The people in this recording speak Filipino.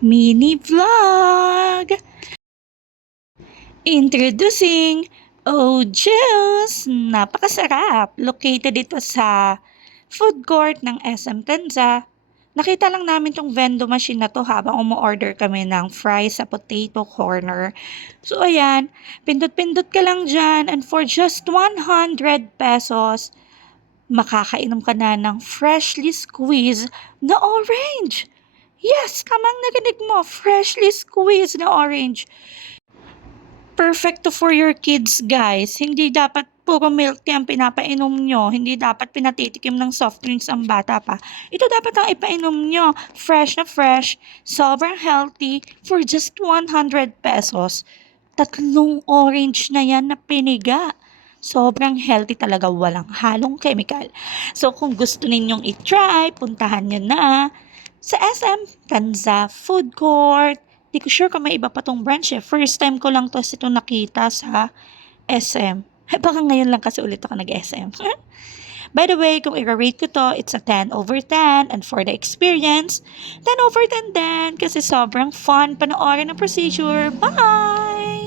mini vlog. Introducing Juice. Napakasarap. Located ito sa food court ng SM Tanza. Nakita lang namin tong vendo machine na to habang umu-order kami ng fries sa potato corner. So ayan, pindot-pindot ka lang dyan and for just 100 pesos, makakainom ka na ng freshly squeezed na orange. Yes, tamang narinig mo, freshly squeezed na orange. Perfecto for your kids, guys. Hindi dapat puro milk tea ang pinapainom nyo. Hindi dapat pinatitikim ng soft drinks ang bata pa. Ito dapat ang ipainom nyo. Fresh na fresh, sobrang healthy, for just 100 pesos. Tatlong orange na yan na piniga. Sobrang healthy talaga, walang halong chemical. So kung gusto ninyong i-try, puntahan nyo na sa SM Tanza Food Court. Di ko sure kung may iba pa tong branch eh. First time ko lang to nakita sa SM. Baka ngayon lang kasi ulit ako nag-SM. By the way, kung i-rate ko to, it's a 10/10. And for the experience, 10/10 din. Kasi sobrang fun panoorin ng procedure. Bye!